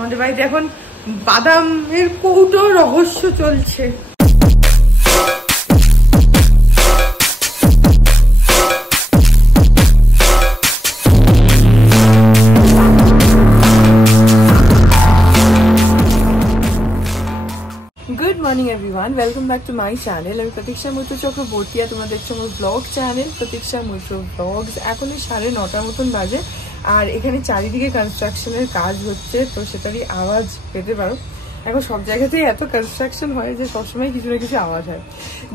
আমাদের বাড়িতে এখন বাদামের কৌটো রহস্য চলছে। Good morning everyone, welcome back to my channel. আমি প্রতীক্ষা মৈত্র চক্রবর্তী, আর তোমরা দেখছো আমার ব্লগ চ্যানেল প্রতীক্ষা মৈত্র ব্লগস। এখন 9:30 মতন বাজে, আর এখানে চারিদিকে কনস্ট্রাকশনের কাজ হচ্ছে, তো সেটারই আওয়াজ পেতে পারো। এখন সব জায়গাতেই এত কনস্ট্রাকশন হয় যে সবসময় কিছু না কিছু আওয়াজ হয়।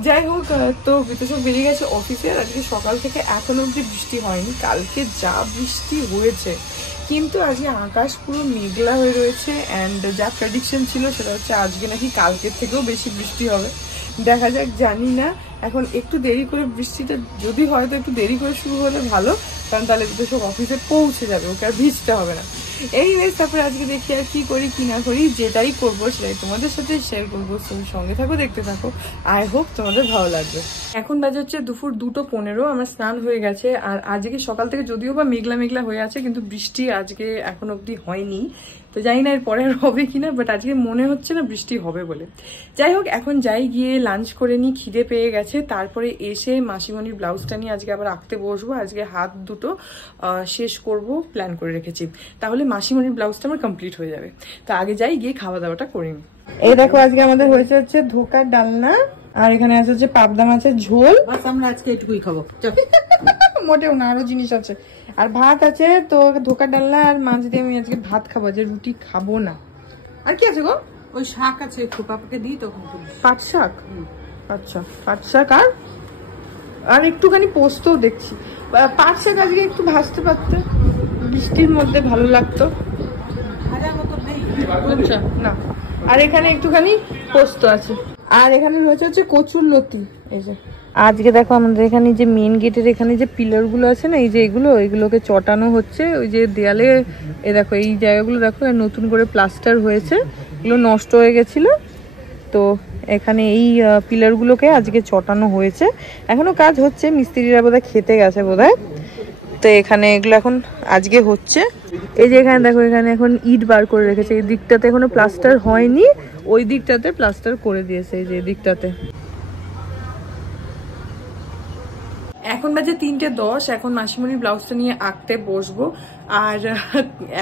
যাই হোক, তো বিতসব বেরিয়ে গেছে অফিসে। আজকে সকাল থেকে এখন অবধি বৃষ্টি হয়নি, কালকে যা বৃষ্টি হয়েছে, কিন্তু আজকে আকাশ পুরো মেঘলা হয়ে রয়েছে। অ্যান্ড যা প্রেডিকশন ছিল সেটা হচ্ছে আজকে নাকি কালকের থেকেও বেশি বৃষ্টি হবে। দেখা যাক, জানি না। এখন একটু দেরি করে বৃষ্টিটা যদি হয় তো একটু দেরি করে শুরু হলে ভালো, কারণ তাহলে সব অফিসে পৌঁছে যাবে, ওকে আর ভিজতে হবে না। এই তারপরে আজকে দেখি আর কি করি কি না করি, যেটাই করবো সেটাই তোমাদের সাথে শেয়ার করবো। তুমি সঙ্গে থাকো, দেখতে থাকো। আই হোপ তোমাদের ভালো লাগবে। এখন বাজে হচ্ছে দুপুর 2:15। আমার স্নান হয়ে গেছে। আর আজকে সকাল থেকে যদিও বা মেঘলা মেঘলা হয়ে আছে, কিন্তু বৃষ্টি আজকে এখন অব্দি হয়নি। তো জানি না এরপরে আর হবে কিনা, বাট আজকে মনে হচ্ছে না বৃষ্টি হবে বলে। যাই হোক, এখন যাই গিয়ে লাঞ্চ করে নিই, খিদে পেয়ে গেছে। তারপরে এসে মাসিমণির ব্লাউজটা নিয়ে আজকে আবার আঁকতে বসবো। আজকে হাত দুটো শেষ করব প্ল্যান করে রেখেছি, তাহলে মাসিমণির ব্লাউজটা আমার কমপ্লিট হয়ে যাবে। তো আগে যাই গিয়ে খাওয়া দাওয়াটা করে নিই। এই দেখো, আজকে আমাদের হয়েছে হচ্ছে ধোকার ডালনা, আর এখানে আছে হচ্ছে পাবদা মাছের ঝোল। আমরা আজকে এটুকুই খাবো, মোটেও না, আরো জিনিস আছে। আর ভাত আছে, তো ধোকার ডালনা আর মাছ দিয়ে আমি আজকে ভাত খাবো, যে রুটি খাবো না। আর কি আছে গো? ওই শাক আছে, একটু পাপাকে দিই তখন। পাট শাক? আচ্ছা, পাট শাক আর একটুখানি পোস্ত দেখছি। পাট শাক আজকে একটু ভাজতে পারতে, বৃষ্টির মধ্যে ভালো লাগতো। আচ্ছা না, আর এখানে একটুখানি পোস্ত আছে। আর এখানে রয়েছে হচ্ছে কচুর লতি। এই যে আজকে দেখো আমাদের এখানে যে মেন গেটের এখানে যে পিলার গুলো আছে না, এই যে এগুলোকে চটানো হচ্ছে। ওই যে দেয়ালে এ দেখো, এই জায়গাগুলো দেখো নতুন করে প্লাস্টার হয়েছে, এগুলো নষ্ট হয়ে গেছিল। তো এখানে এই পিলারগুলোকে আজকে চটানো হয়েছে। এখনো কাজ হচ্ছে, মিস্ত্রিরা বোধহয় খেতে গেছে বোধহয়। তো এখানে এগুলো এখন আজকে হচ্ছে। এই যে এখানে দেখো, এখানে এখন ইট বার করে রেখেছে। এই দিকটাতে এখনো প্লাস্টার হয়নি, ওই দিকটাতে প্লাস্টার করে দিয়েছে। এই যে দিকটাতে। এখন বাজে 3:10। এখন মাসিমণির ব্লাউজটা নিয়ে আঁকতে বসবো। আর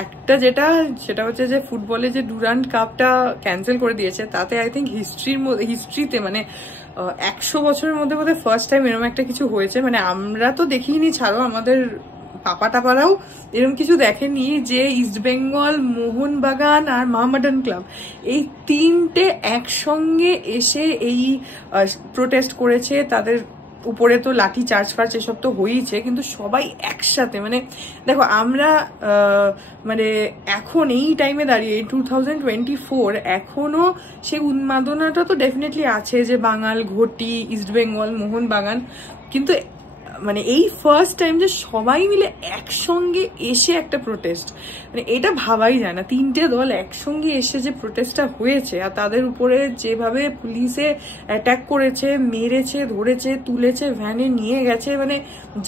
একটা সেটা হচ্ছে যে ফুটবলে যে ডুরান্ট কাপটা ক্যান্সেল করে দিয়েছে, তাতে আই থিঙ্ক হিস্ট্রিতে মানে 100 বছরের মধ্যে বোধহয় ফার্স্ট টাইম এরকম একটা কিছু হয়েছে। মানে আমরা তো দেখিনি, ছাড়ো আমাদের পাপা টাপারাও এরকম কিছু দেখেনি, যে ইস্টবেঙ্গল, মোহনবাগান আর মোহামেডান ক্লাব এই তিনটে একসঙ্গে এসে এই প্রোটেস্ট করেছে। তাদের উপরে তো লাঠি চার্জ ফার্জ এসব তো হয়েছে, কিন্তু সবাই একসাথে। মানে দেখো, আমরা মানে এখন এই টাইমে দাঁড়িয়ে 2024 এখনো সেই উন্মাদনাটা তো ডেফিনেটলি আছে, যে বাঙাল, ঘটি, ইস্টবেঙ্গল, মোহনবাগান। কিন্তু মানে এই ফার্স্ট টাইম যে সবাই মিলে একসঙ্গে এসে একটা প্রোটেস্ট, মানে এটা ভাবাই যায় না। তিনটে দল একসঙ্গে এসে যে প্রোটেস্টটা হয়েছে, আর তাদের উপরে যেভাবে পুলিশে অ্যাটাক করেছে, মেরেছে, ধরেছে, তুলেছে, ভ্যানে নিয়ে গেছে, মানে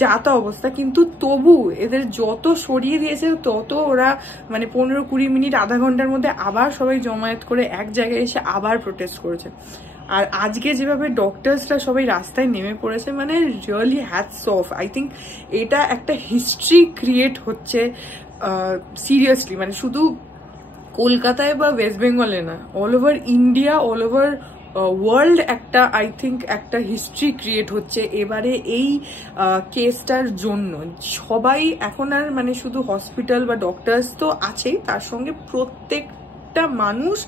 যা তা অবস্থা। কিন্তু তবু এদের যত সরিয়ে দিয়েছে, তত ওরা মানে 15-20 মিনিট, আধা ঘন্টার মধ্যে আবার সবাই জমায়েত করে এক জায়গায় এসে আবার প্রোটেস্ট করেছে। আর আজকে যেভাবে ডক্টরসরা সবাই রাস্তায় নেমে পড়েছে, মানে really hats off. I think এটা একটা হিস্ট্রি ক্রিয়েট হচ্ছে সিরিয়াসলি, মানে শুধু কলকাতায় বা ওয়েস্ট বেঙ্গলে না, all over India, all over world একটা আই থিঙ্ক একটা হিস্ট্রি ক্রিয়েট হচ্ছে এবারে এই কেসটার জন্য। সবাই এখন আর মানে শুধু হসপিটাল বা ডক্টরস তো আছেই, তার সঙ্গে প্রত্যেকটা মানুষ,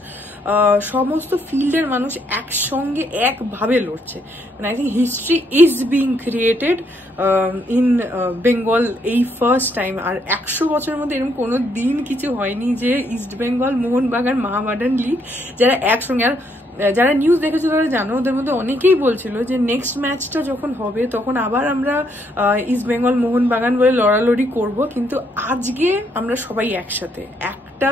সমস্ত ফিল্ডের মানুষ একসঙ্গে একভাবে লড়ছে। মানে I think history is being created in Bengal এই ফার্স্ট টাইম। আর 100 বছরের মধ্যে এরকম কোনো দিন কিছু হয়নি যে ইস্ট বেঙ্গল, মোহনবাগান, মোহামেডান লীগ যারা একসঙ্গে। আর যারা নিউজ দেখেছো তারা জানো, ওদের মধ্যে অনেকেই বলছিল যে নেক্সট ম্যাচটা যখন হবে তখন আবার আমরা ইস্ট বেঙ্গল, মোহনবাগান বলে লড়ালড়ি করব, কিন্তু আজকে আমরা সবাই একসাথে, একটা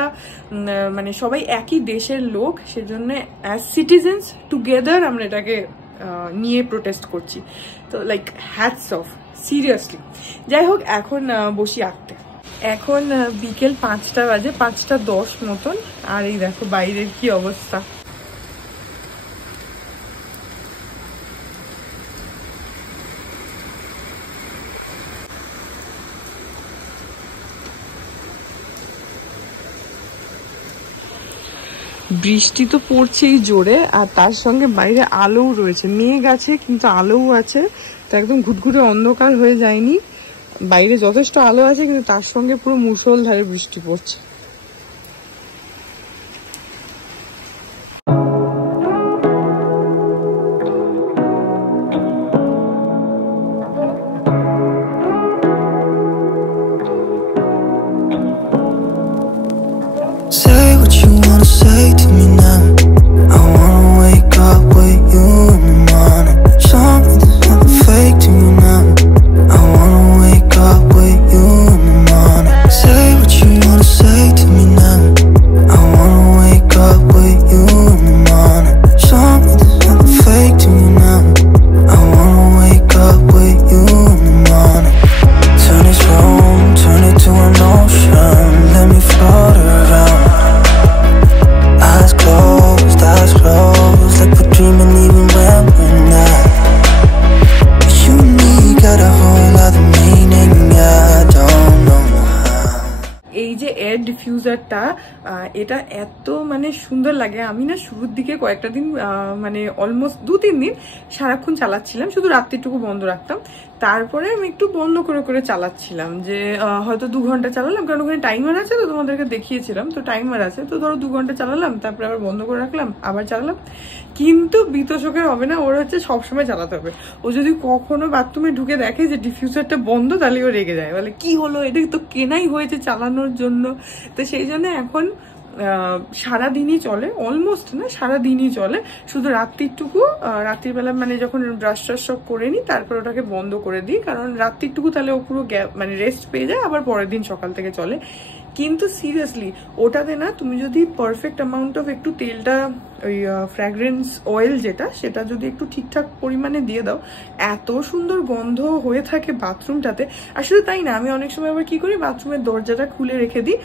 মানে সবাই একই দেশের লোক, সেজন্য অ্যাজ সিটিজেন্স টুগেদার আমরা এটাকে নিয়ে প্রোটেস্ট করছি। তো লাইক হ্যাটস অফ, সিরিয়াসলি। যাই হোক, এখন বসি আঁকতে। এখন বিকেল 5টা বাজে, 5টা 10 মতন। আর এই দেখো বাইরের কি অবস্থা। বৃষ্টি তো পড়ছেই জোরে, আর তার সঙ্গে বাইরে আলোও রয়েছে, মেঘ আছে কিন্তু আলোও আছে, তো একদম ঘুটঘুটে অন্ধকার হয়ে যায়নি। বাইরে যথেষ্ট আলো আছে কিন্তু তার সঙ্গে পুরো মুষলধারে বৃষ্টি পড়ছে। Say what you wanna say to me now. I wanna wake up with you in the morning. Something's not fake to me now. I wanna wake up with you in the morning. Say what you wanna say to me now. I wanna wake up with you in the morning. Something's not fake to me now. I wanna wake up with you in the morning. Turn this room, turn it to an ocean. Let me float around. Eyes closed, like we're dreaming even when we're not. You and me got a whole other meaning, I don't know how. এই যে air ডিফিউজারটা, এটা এত মানে সুন্দর লাগে। আমি না শুরুর দিকে কয়েকটা দিন মানে অলমোস্ট 2-3 দিন সারাক্ষণ চালাচ্ছিলাম, শুধু রাত্রিটুকু বন্ধ রাখতাম। তারপরে আমি একটু বন্ধ করে করে চালাচ্ছিলাম, যে হয়তো 2 ঘন্টা চালালাম, কারণ ওখানে টাইমার আছে, তো তোমাদেরকে দেখিয়েছিলাম, তো টাইমার আছে, তো ধরো 2 ঘন্টা চালালাম, তারপরে আবার বন্ধ করে রাখলাম, আবার চালালাম। কিন্তু বিতোষকের হবে না, ওর হচ্ছে সবসময় চালাতে হবে। ও যদি কখনো বাথরুমে ঢুকে দেখে যে ডিফিউজারটা বন্ধ, তাহলে ও রেগে যায়, বলে কি হলো, এটা তো কেনাই হয়েছে চালানোর জন্য। তো সেই জন্য এখন সারাদিনই চলে, অলমোস্ট না সারাদিনই চলে, শুধু রাত্রিটুকু, রাত্রিবেলা মানে যখন ব্রাশ ট্রাশ সব করে নিই তারপর ওটাকে বন্ধ করে দিই, কারণ রাত্রিটুকু তাহলে ও পুরো মানে রেস্ট পেয়ে যায়, আবার পরের দিন সকাল থেকে চলে। কিন্তু সিরিয়াসলি ওটাতে না তুমি যদি পারফেক্ট অ্যামাউন্ট অফ একটু তেলটা, ওই ফ্র্যাগ্রেন্স অয়েল যেটা, সেটা যদি একটু ঠিকঠাক পরিমাণে দিয়ে দাও, এত সুন্দর গন্ধ হয়ে থাকে বাথরুমটাতে। আসলে তাই না, আমি অনেক সময় আবার কি করি, বাথরুমের দরজাটা খুলে রেখে দিই,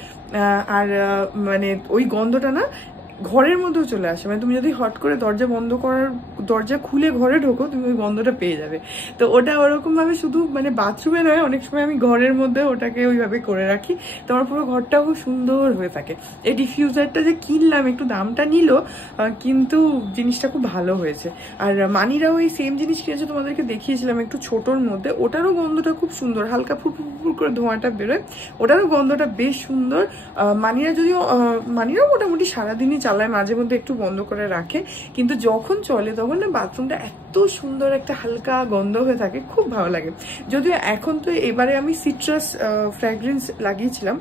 আর মানে ওই গন্ধটা না ঘরের মধ্যেও চলে আসে। মানে তুমি যদি হট করে দরজা খুলে ঘরে ঢোকো, তুমি ওই গন্ধটা পেয়ে যাবে। তো ওটা ওরকম ভাবে শুধু মানে বাথরুমে নয়, অনেক সময় আমি ঘরের মধ্যে ওটাকে ওইভাবে করে রাখি, তোমার পুরো ঘরটাও খুব সুন্দর হয়ে থাকে। এই ডিফিউজারটা যে কিনলাম, একটু দামটা নিল, কিন্তু জিনিসটা খুব ভালো হয়েছে। আর মানিরাও এই সেম জিনিস কিনেছে, তোমাদেরকে দেখিয়েছিলাম একটু ছোটোর মধ্যে, ওটারও গন্ধটা খুব সুন্দর, হালকা ফুরফুর করে ধোঁয়াটা বেরোয়, ওটারও গন্ধটা বেশ সুন্দর। মানিরাও মোটামুটি সারাদিনই চালায়, মাঝে মধ্যে একটু বন্ধ করে রাখে, কিন্তু যখন চলে তখন না বাথরুমটা এত সুন্দর একটা হালকা গন্ধ হয়ে থাকে, খুব ভালো লাগে। যদিও এখন তো এবারে আমি সিট্রাস ফ্র্যাগ্রেন্স লাগিয়েছিলাম,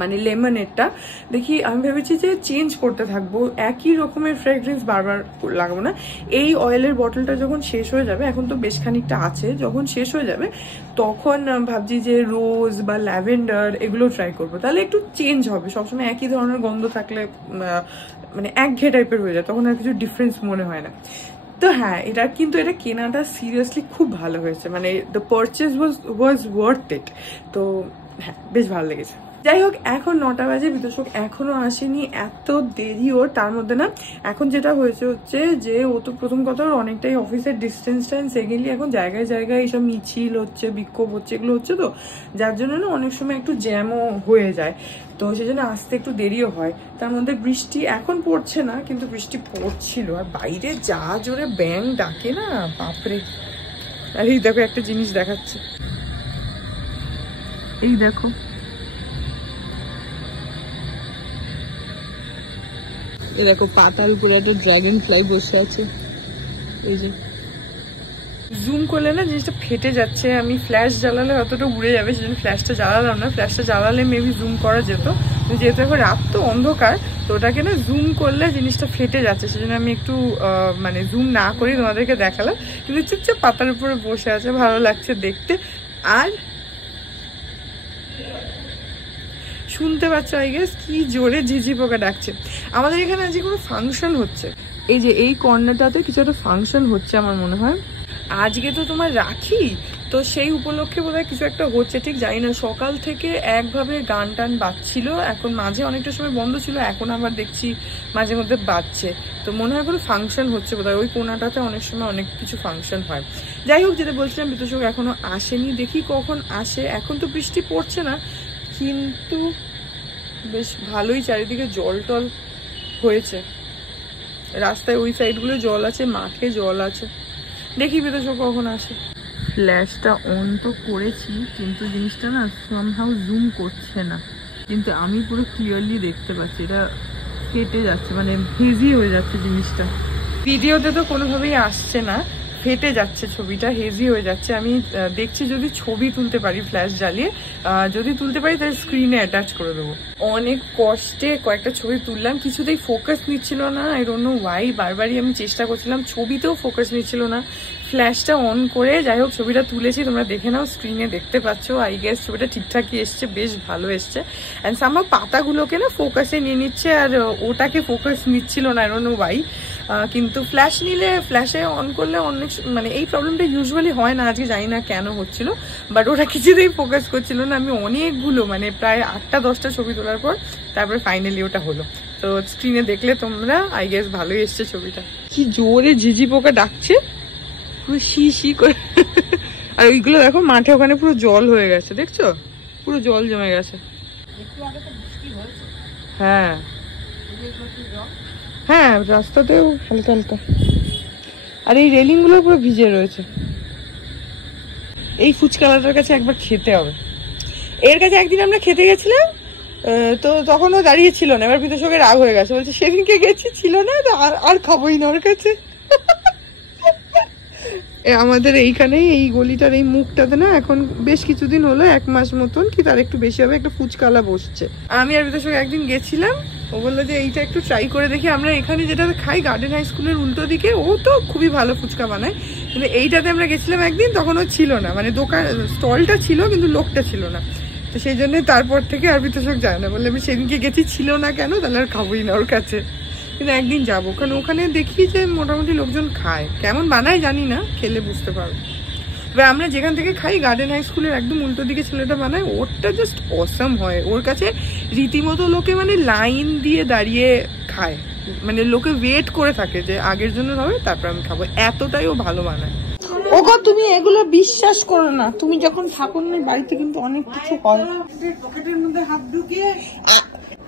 মানে লেমনেরটা, দেখি আমি ভেবেছি যে চেঞ্জ করতে থাকবো, একই রকমের ফ্র্যাগ্রেন্স বারবার লাগাবো না। এই অয়েলের বটলটা যখন শেষ হয়ে যাবে, এখন তো বেশ খানিকটা আছে, যখন শেষ হয়ে যাবে তখন ভাবছি যে রোজ বা ল্যাভেন্ডার এগুলো ট্রাই করবো, তাহলে একটু চেঞ্জ হবে। সবসময় একই ধরনের গন্ধ থাকলে মানে একঘেয়ে টাইপের হয়ে যায়, তখন আর কিছু ডিফারেন্স মনে হয় না। তো হ্যাঁ, এটা কেনাটা সিরিয়াসলি খুব ভালো হয়েছে, মানে the purchase was worth it. তো হ্যাঁ, বেশ ভালো লেগেছে। যাই হোক, এখন 9টা বাজে, বিতোষক এখনো আসেনি, এত দেরি ওর। তার মধ্যে না এখন যেটা হয়েছে হচ্ছে যে ও তো প্রথম কথা ওর অনেকটাই অফিসের ডিস্টেন্সটা, সেকেন্ডলি এখন জায়গায় জায়গায় এইসব মিছিল হচ্ছে, বিক্ষোভ হচ্ছে, এগুলো হচ্ছে, তো যার জন্য না অনেক সময় একটু জ্যামও হয়ে যায়, তো সেই জন্য আসতে একটু দেরিও হয়। তার মধ্যে বৃষ্টি এখন পড়ছে না, কিন্তু বৃষ্টি পড়ছিল, আর বাইরে যা জোরে ব্যাং ডাকে না, বাপরে। আর এই দেখো একটা জিনিস দেখাচ্ছে, এই দেখো, এই দেখো পাতার উপরে একটা ড্রাগন ফ্লাই বসে আছে, এই যে জুম করলে না জিনিসটা ফেটে যাচ্ছে। আমি ফ্ল্যাশ জ্বালালে অতটা উড়ে যাবে, সেজন্য ফ্ল্যাশটা জ্বালালাম না। ফ্ল্যাশটা জ্বালালে মেবি জুম করা যেত, যেহেতু এখন রাত তো অন্ধকার, তো ওটাকে না জুম করলে জিনিসটা ফেটে যাচ্ছে, সেজন্য আমি একটু মানে জুম না করি তোমাদেরকে দেখালাম। কিন্তু চুপচাপ পাতার উপরে বসে আছে, ভালো লাগছে দেখতে। আর শুনতে পাচ্ছ আই গেস কি জোরে ঝিঝি পোকা ডাকছে। আমাদের এখানে আজকে কোনো ফাংশন হচ্ছে, এই যে এই কর্নারটাতে কিছু একটা ফাংশন হচ্ছে আমার মনে হয়। আজকে তো তোমার রাখি, তো সেই উপলক্ষে বোধহয় কিছু একটা হচ্ছে, ঠিক জানি না। সকাল থেকে একভাবে গান টান বাজছিল, এখন মাঝে অনেকটা সময় বন্ধ ছিল, এখন আবার দেখছি মাঝে মধ্যে বাজছে। তো মনে হয় কোনো ফাংশন হচ্ছে বোধহয়, ওই কোনাটাতে অনেক সময় অনেক কিছু ফাংশন হয়। যাই হোক, যেটা বলছিলাম বিতোষক এখনো আসেনি, দেখি কখন আসে। এখন তো বৃষ্টি পড়ছে না, কিন্তু বেশ ভালোই চারিদিকে জল টল হয়েছে, রাস্তায় ওই সাইডগুলো জল আছে, মাঠে জল আছে। দেখি বিতোষক কখন আসে। ফ্ল্যাশটা অন তো করেছি, কিন্তু জিনিসটা না সামহাউ জুম করছে না, কিন্তু আমি পুরো ক্লিয়ারলি দেখতে পাচ্ছি এটা কেটে যাচ্ছে, মানে হেজি হয়ে যাচ্ছে জিনিসটা। ভিডিওতে তো কোনোভাবেই আসছে না, ফেটে যাচ্ছে ছবিটা, হেজি হয়ে যাচ্ছে। আমি দেখছি যদি ছবি তুলতে পারি ফ্ল্যাশ জ্বালিয়ে, যদি তুলতে পারি তাহলে স্ক্রিনে অ্যাটাচ করে দেবো। অনেক কষ্টে কয়েকটা ছবি তুললাম, কিছুতেই ফোকাস নিচ্ছিল না, আই ডোন্ট নো ওয়াই। বারবারই আমি চেষ্টা করছিলাম, ছবিতেও ফোকাস নিচ্ছিল না। ফ্ল্যাশটা অন করে যাই হোক ছবিটা তুলেছি, তোমরা দেখে নাও, স্ক্রিনে দেখতে পাচ্ছ। আই গেস ছবিটা ঠিকঠাকই এসছে, বেশ ভালো এসছে। অ্যান্ড সামহাউ পাতাগুলোকে না ফোকাসে নিয়ে নিচ্ছে, আর ওটাকে ফোকাস নিচ্ছিল না, আই ডোন্ট নো ওয়াই। কিন্তু ফ্ল্যাশ নিলে, ফ্ল্যাশে অন করলে অনেক মানে এই প্রবলেমটা ইউজুয়ালি হয় না, আজকে জানি না কেন হচ্ছিল, বাট ওটা কিছুতেই ফোকাস করছিল না। আমি অনেকগুলো মানে প্রায় 8টা-10টা ছবি তোলার পর তারপরে ফাইনালি ওটা হলো। তো স্ক্রিনে দেখলে তোমরা, আই গেস ভালোই এসছে ছবিটা। কি জোরে ঝিঝি পোকা ডাকছে, পুরো শি শি করে। আর ওইগুলো দেখো মাঠে ওখানে পুরো জল হয়ে গেছে, দেখছো পুরো জল জমে গেছে। হ্যাঁ হ্যাঁ, রাস্তাতেও হালকা হালকা, আর এই রেলিং গুলো পুরো ভিজে রয়েছে। এই ফুচকালাটার কাছে একবার খেতে হবে। এর কাছে একদিন আমরা খেতে গেছিলাম, তো তখন ও দাঁড়িয়ে ছিল না, এবার বিতোষকের রাগ হয়ে গেছে, বলছে সেদিনকে গেছি ছিল না, তো আর খাবোই না ওর কাছে। আমাদের এইখানেই এই গলিটার এই মুখটাতে না এখন বেশ কিছুদিন হলো, 1 মাস মতন কি তার একটু বেশি হবে, একটা ফুচকালা বসছে। আমি আর বিতোষক একদিন গেছিলাম, ও বললো যে এইটা একটু ট্রাই করে দেখি। আমরা এখানে যেটা খাই গার্ডেন হাই স্কুলের উল্টো দিকে, ও তো খুবই ভালো ফুচকা বানায়, কিন্তু এইটাতে আমরা গেছিলাম একদিন, তখন ও ছিল না, মানে দোকান স্টলটা ছিল কিন্তু লোকটা ছিল না। তো সেই জন্য তারপর থেকে আর বিতোষক যায় না, বললে আমি সেদিনকে গেছি ছিল না কেন, তাহলে আর খাবোই না ওর কাছে। কিন্তু একদিন যাবো, কারণ ওখানে দেখি যে মোটামুটি লোকজন খায়, কেমন বানায় জানি না, খেলে বুঝতে পারবো। এবার আমরা যেখান থেকে খাই গার্ডেন হাই স্কুলের একদম উল্টো দিকে ছেলেটা বানায়, ওরটা জাস্ট অসাম হয়। ওর কাছে রীতিমতো লোকে মানে লাইন দিয়ে দাঁড়িয়ে খায়, মানে লোকে ওয়েট করে থাকে যে আগের জন্য হবে তারপর আমি খাবো, এতটাই ও ভালো বানায়। ওগো তুমি এগুলো বিশ্বাস করো না, তুমি যখন থাকো না বাড়িতে কিন্তু অনেক কিছু হয়। পকেটের মধ্যে হাত ঢুকিয়ে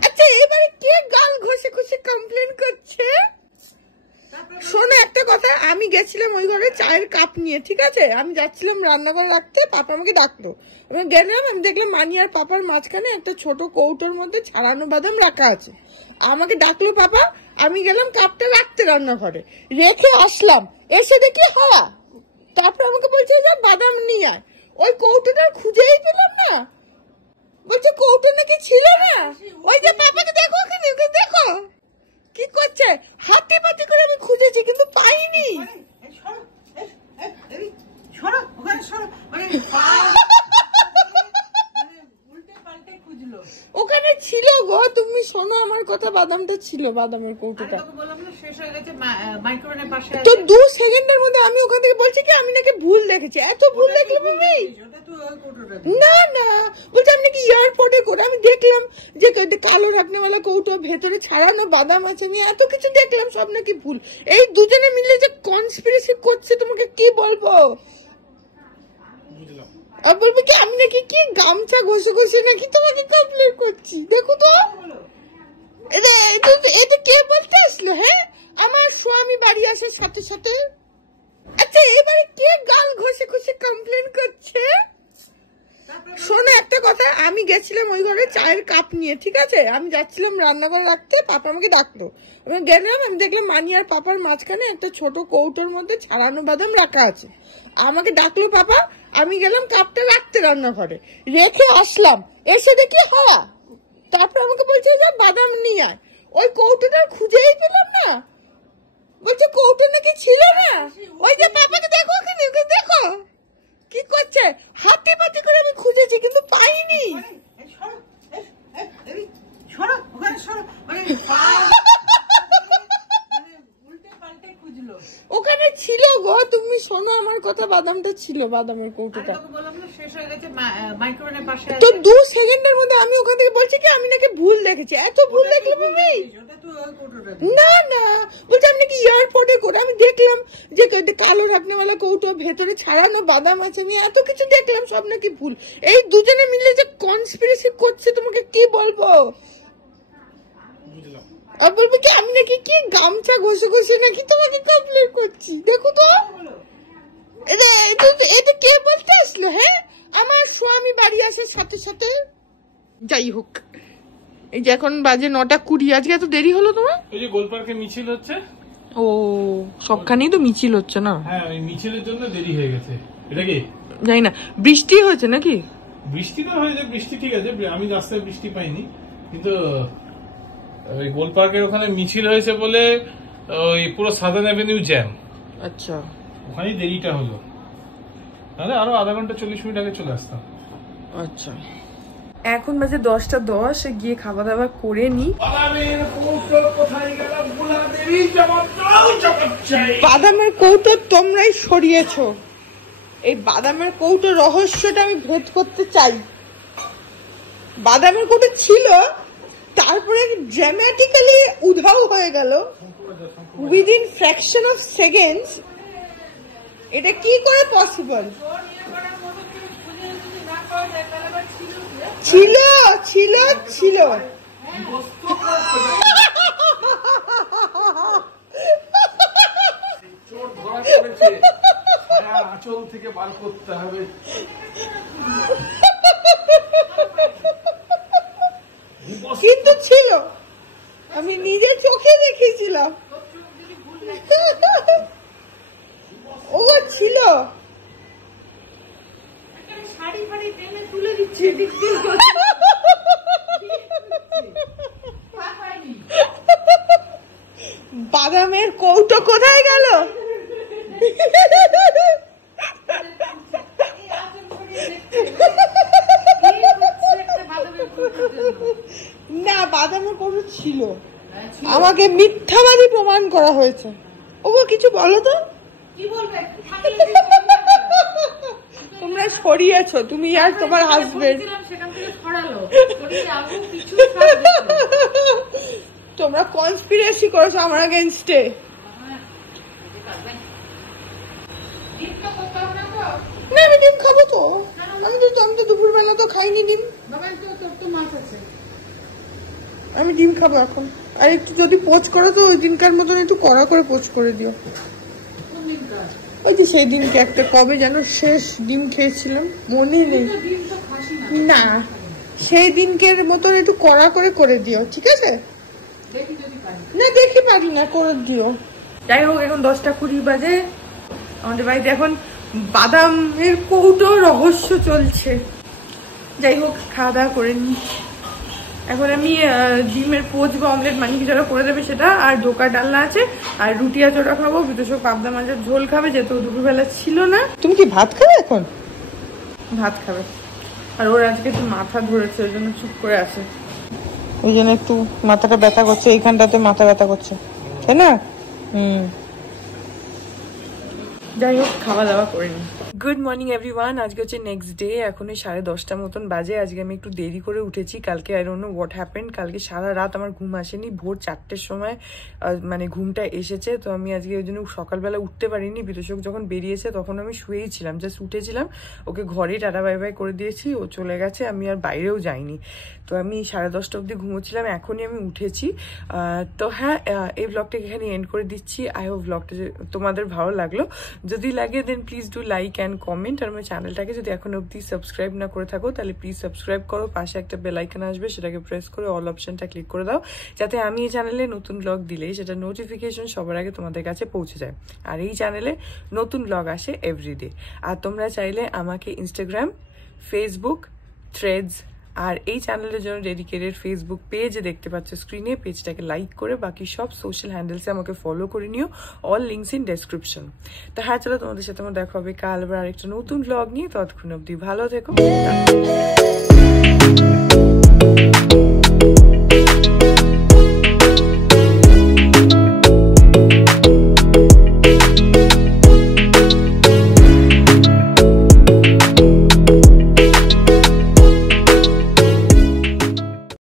আচ্ছা এবারে কে গাল ঘষে ঘষে কমপ্লেন করছে? শোনো একটা কথা, আমি গেছিলাম ওই ঘরে চায়ের কাপ নিয়ে, ঠিক আছে, আমি যাচ্ছিলাম রান্নাঘরে রাখতে, পাপা আমাকে ডাকলো, আমি গেলাম, আমি দেখলাম মানি আর পাপার মাঝখানে একটা ছোট কৌটোর মধ্যে ছাড়ানো বাদাম রাখা আছে। আমাকে ডাকলো পাপা, আমি গেলাম কাপটা রাখতে রান্নাঘরে, রেখে আসলাম, এসে দেখি হওয়া, তারপর আমাকে বলছে যে বাদাম নিয়ে আয়। ওই কৌটোটা খুঁজেই পেলাম না, বলছে কৌটো নাকি ছিল না। ওই যে পাপাকে দেখো, ওখানে দেখো কি করছে, হাতে পাতি করে আমি খুঁজেছি কিন্তু পাইনি। ওখানে ছিল গো, তুমি শোনো আমার কথা, বাদামটা ছিল, বাদামের কৌটোটা তো 2 সেকেন্ডের মধ্যে আমি ওখান থেকে বলছি কি আমি নাকি ভুল দেখেছি। এত ভুল দেখলে তুমি না না, বলছি আমি নাকি এয়ারপোর্টে করে আমি দেখলাম যে কালো ঢাকনেওয়ালা কৌটো, ভেতরে ছাড়ানো বাদাম আছে, আমি এত কিছু দেখলাম, সব নাকি ভুল। এই দুজনে মিলে যে কনস্পিরেসি করছে তোমাকে কি বলবো, আর বলবো কি আমি নাকি কি গামছা ঘষে ঘষে নাকি তোমাকে কমপ্লেন করছি। দেখো তো এটা কে বলতে আসলো? হ্যাঁ, আমার স্বামী বাড়ি আসার সাথে সাথে। আচ্ছা এবারে কে গাল ঘষে ঘষে কমপ্লেন করছে? শোনো একটা কথা, আমি গেছিলাম ওই ঘরে চায়ের কাপ নিয়ে, ঠিক আছে, আমি যাচ্ছিলাম রান্নাঘরে রাখতে, পাপা আমাকে ডাকলো, আমি গেলাম, আমি দেখলাম মানি আর পাপার মাঝখানে একটা ছোট কৌটোর মধ্যে ছাড়ানো বাদাম রাখা আছে। আমাকে ডাকলো পাপা, আমি গেলাম কাপটা রাখতে রান্নাঘরে, রেখে আসলাম, এসে দেখি হওয়া, তারপর আমাকে বলছে যে বাদাম নিয়ে আয়। ওই কৌটোটা খুঁজেই পেলাম না, বলছে কৌটো নাকি ছিল না। ওই যে পাপাকে দেখো, ওখানে দেখো কি করছে, হাতে পাতি করে আমি খুঁজেছি কিন্তু পাইনি। ওখানে ছিল গো, তুমি শোনো আমার কোথায় বাদামটা ছিল, বাদামের কৌটোটা বললাম না শেষ হয়ে গেছে মাইক্রোওয়েভের পাশে। তো 2 সেকেন্ডের মধ্যে আমি ওখান থেকে বলছি কি আমি নাকি ভুল দেখেছি। এত ভুল দেখলে তুমি না না বলছি আমি নাকি এয়ারপোর্টে করে আমি দেখলাম যে কালো ঢাকনিওয়ালা কৌটো, ভেতরে ছাড়ানো বাদাম আছে, আমি এত কিছু দেখলাম, সব নাকি ভুল। এই দুজনে মিলে যে কনস্পিরেসি করছে তোমাকে কি বলবো। আর বলবো কি আমি নাকি কি গামছা ঘষে ঘষে নাকি তোমাকে কমপ্লেন করছি। দেখো তো এটা কে বলতে আসলো? হ্যাঁ আমার স্বামী বাড়ি আসে সাথে সাথে। যাই হোক এই যে এখন বাজে 9:20। আজকে এত দেরি হলো তোমার? ওই যে গোলপার্কে মিছিল হচ্ছে। ও সবখানেই তো মিছিল হচ্ছে না? হ্যাঁ ওই মিছিলের জন্য দেরি হয়ে গেছে। এটা কি জানি না, বৃষ্টি হয়েছে নাকি? বৃষ্টি না হয়েছে, বৃষ্টি ঠিক আছে, আমি রাস্তায় বৃষ্টি পাইনি, কিন্তু ওই গোলপার্কের ওখানে মিছিল হয়েছে বলে ওই পুরো সাদার্ন অ্যাভিনিউ জ্যাম। আচ্ছা ওখানেই দেরিটা হলো, তাহলে আরো আধা ঘন্টা 40 মিনিট আগে চলে আসতাম। আচ্ছা এখন বাজে 10:10, গিয়ে খাওয়া দাওয়া করে নি। বাদামের কৌটো তোমরাই সরিয়েছো, এই বাদামের কৌটো রহস্যটা আমি ভেদ করতে চাই। বাদামের কৌটো ছিল, তারপরে ড্রামাটিক্যালি উধাও হয়ে গেল উইদিন ফ্র্যাকশন অফ সেকেন্ডস। এটা কি করে পসিবল? ছিল ছিল ছিল আঁচল থেকে বার করতে হবে। কিন্তু ছিল, আমি নিজের চোখে দেখেছিলাম। ও ছিল, শাড়ি ফাড়ি টেনে তুলে দিচ্ছে এদিক দিয়ে। বাদামের কৌটো কোথায় গেল? না বাদামের কৌটো ছিল, আমাকে মিথ্যাবাদী প্রমাণ করা হয়েছে। ও কিছু বলো তো। কি বলবে? তোমরা সরিয়েছো, তুমি আর তোমার হাজবেন্ড, সেখান থেকে সরালো। তোমরা কনস্পিরেসি করেছো আমার এগেইনস্টে। না আমি ডিম খাবো তো, আমি তো দুপুরবেলা তো খাইনি ডিম। আমি ডিম খাবো এখন। আর একটু যদি পোচ করো তো ওই দিনকার মতন একটু কড়া করে পোচ করে দিও। ওই যে সেই দিনকে একটা কবে যেন শেষ ডিম খেয়েছিলাম, মনে নেই। না সেই দিনকের মতন একটু কড়া করে দিও, ঠিক আছে? না দেখি পারি না, করে দিও। যাই হোক এখন 10:20 বাজে। আমাদের বাড়িতে এখন বাদামের কৌটো রহস্য চলছে। যাই হোক খাওয়া দাওয়া করে নি। এখন আমি ডিমের পোচ বা অমলেট মানিয়ে যারা করে দেবে সেটা, আর ডোকা ডালনা আছে, আর রুটি আছে ওটা খাবো। বিদেশক পাবদা মাছের ঝোল খাবে, যেহেতু দুপুরবেলা ছিল না। তুমি কি ভাত খাবে? এখন ভাত খাবে। আর ওর আজকে একটু মাথা ধরেছে, ওই জন্য চুপ করে আছে, ওই জন্য একটু মাথাটা ব্যথা করছে, এইখানটাতে মাথা ব্যথা করছে, তাই না? যাই হোক খাওয়া দাওয়া করে নি। Good morning everyone. আজকে হচ্ছে নেক্সট ডে, এখন 10:30 মতন বাজে। আজকে আমি একটু দেরি করে উঠেছি। কালকে I don't know what happened, কালকে সারা রাত আমার ঘুম আসেনি। ভোর 4টের সময় মানে ঘুমটা এসেছে, তো আমি আজকে ওই জন্য সকালবেলা উঠতে পারিনি। বিদেশক যখন বেরিয়েছে তখন আমি শুয়েই ছিলাম, জাস্ট উঠেছিলাম, ওকে ঘরেই টাটা বাই বাই করে দিয়েছি, ও চলে গেছে, আমি আর বাইরেও যাইনি। তো আমি 10:30 অবধি ঘুমোচ্ছিলাম, এখনই আমি উঠেছি। তো হ্যাঁ, এই ব্লগটাকে এখানে এন্ড করে দিচ্ছি। আই হোপ ব্লগটা তোমাদের ভালো লাগলো। যদি লাগে then please do like and comment. আর আমার চ্যানেলটাকে যদি এখন অবধি সাবস্ক্রাইব না করে থাকো তাহলে প্লিজ সাবস্ক্রাইব করো। পাশে একটা বেল আইকন আসবে, সেটাকে প্রেস করে অল অপশনটা ক্লিক করে দাও, যাতে আমি এই চ্যানেলে নতুন ব্লগ দিলেই সেটা নোটিফিকেশন সবার আগে তোমাদের কাছে পৌঁছে যায়। আর এই চ্যানেলে নতুন ব্লগ আসে এভরিডে। আর তোমরা চাইলে আমাকে ইনস্টাগ্রাম, ফেসবুক, থ্রেডস আর এই চ্যানেলের জন্য ডেডিকেটেড ফেসবুক পেজ দেখতে পাচ্ছ স্ক্রিনে, পেজটাকে লাইক করে বাকি সব সোশ্যাল হ্যান্ডেলসে আমাকে ফলো করে নিও। All links in description. তো হ্যাঁ চলো, তোমাদের সাথে আমার দেখা হবে কাল আবার আরেকটা নতুন ব্লগ নিয়ে। ততক্ষণ অবধি ভালো থেকো।